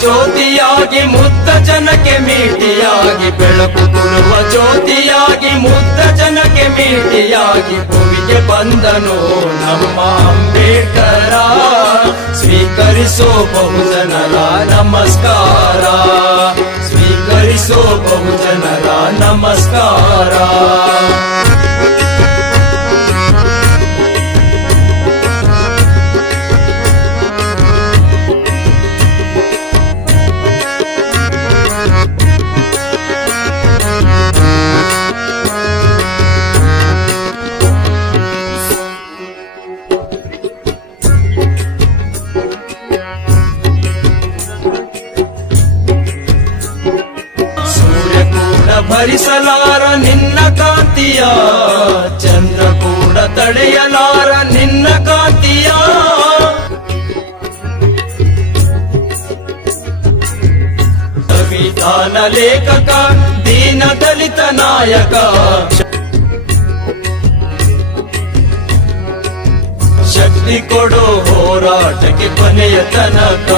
ಜ್ಯೋತಿಯಾಗಿ ಮುಗ್ಧ ಜನಕ್ಕೆ ಮೀಟಿಯಾಗಿ, ಬೆಳಕು ಕೊಡುವ ಜ್ಯೋತಿಯಾಗಿ ಮುಗ್ಧ ಜನಕ್ಕೆ ಮೀಟಿಯಾಗಿ ಭುವಿಗೆ ಬಂದನು ನಮ್ಮ ಅಂಬೇಡ್ಕರ. ಸ್ವೀಕರಿಸೋ ಬಹುಜನರ ನಮಸ್ಕಾರ, ಸ್ವೀಕರಿಸೋ ಬಹುಜನರ ನಮಸ್ಕಾರ. ಭರಿಸಲಾರ ನಿನ್ನ ಕಾಂತಿಯ, ಚಂದ್ರ ಕೂಡ ತಡೆಯಲಾರ ನಿನ್ನ ಕಾಂತಿಯ. ಸಂವಿಧಾನ ಲೇಖಕ, ದೀನ ದಲಿತ ನಾಯಕ, ಶಕ್ತಿ ಕೊಡೋ ಹೋರಾಟಕ್ಕೆ ಕೊನೆಯ ತನಕ.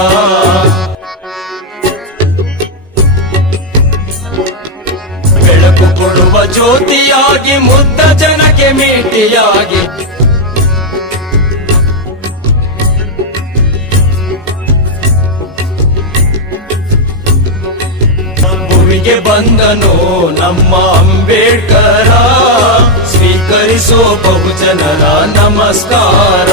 ಬೆಳಕು ಕೊಡುವ ಜ್ಯೋತಿಯಾಗಿ ಮುಗ್ಧ ಜನಕ್ಕೆ ಮೀಟಿಯಾಗಿ, ಭೂಮಿಗೆ ಬಂದನು ನಮ್ಮ ಅಂಬೇಡ್ಕರ. ಸ್ವೀಕರಿಸೋ ಬಹುಜನರ ನಮಸ್ಕಾರ.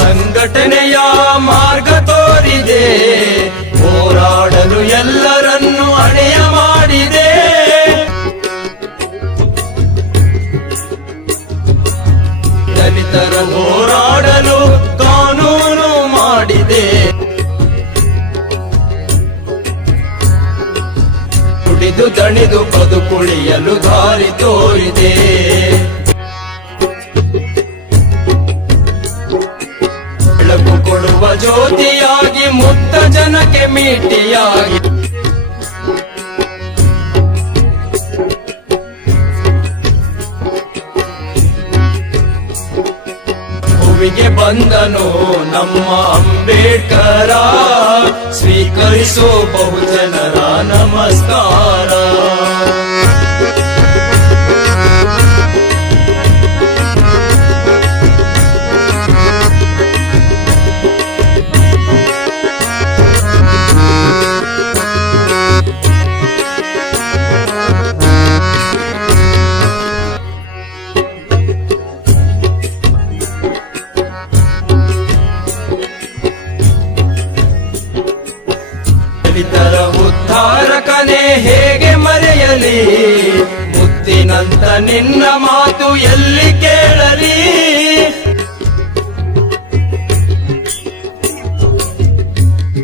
ಸಂಘಟನೆಯ ಮಾರ್ಗ ತೋರಿದೆ, ಹೋರಾಡಲು ಎಲ್ಲರನ್ನು ಅಣೆಯ ಮಾಡಿದೆ. ದಲಿತರ ಹೋರಾಡಲು ಕಾನೂನು ಮಾಡಿದೆ. ಕುಡಿದು ದಣಿದು ಬದುಕುಳಿಯಲು ದಾರಿ ತೋರಿದೆ. ಬೆಳಕು ಕೊಡುವ ಜ್ಯೋತಿಯಾಗಿ ಮುಗ್ಧ ಜನಕ್ಕೆ ಮೀಟಿಯಾಗಿ, ಭುವಿಗೆ ಬಂದನು ನಮ್ಮ ಅಂಬೇಡ್ಕರ. ಸ್ವೀಕರಿಸೋ ಬಹುಜನರ ನಮಸ್ಕಾರ. ದಲಿತರ ಉದ್ಧಾರಕನೇ ಹೇಗೆ ಮರೆಯಲಿ, ಮುತ್ತಿನಂತ ನಿನ್ನ ಮಾತು ಎಲ್ಲಿ ಕೇಳಲಿ.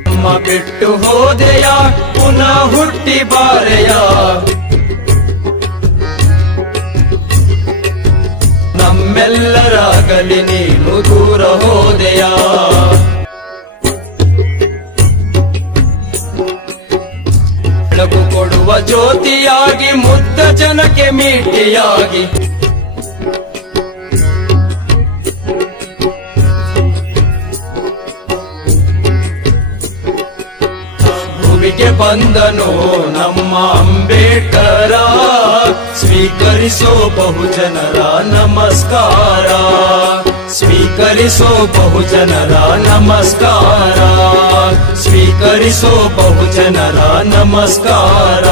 ನಮ್ಮ ಬಿಟ್ಟು ಹೋದೆಯ ಪುನಃ ಹುಟ್ಟಿ ಬಾರೆಯ, ನಮ್ಮೆಲ್ಲರಾಗಲಿ ನೀನು ದೂರ ಹೋದೆಯ. ಬೆಳಕು ಕೊಡುವ ಜ್ಯೋತಿಯಾಗಿ ಮುಗ್ಧ ಜನಕ್ಕೆ ಮೀಟಿಯಾಗಿ, ಭುವಿಗೆ ಬಂದನು ನಮ್ಮ ಅಂಬೇಡ್ಕರ. ಸ್ವೀಕರಿಸೋ ಬಹುಜನರ ನಮಸ್ಕಾರ. ಸ್ವೀಕರಿಸೋ ಬಹುಜನರ ನಮಸ್ಕಾರ. ಸ್ವೀಕರಿಸೋ ಬಹುಜನರ ನಮಸ್ಕಾರ.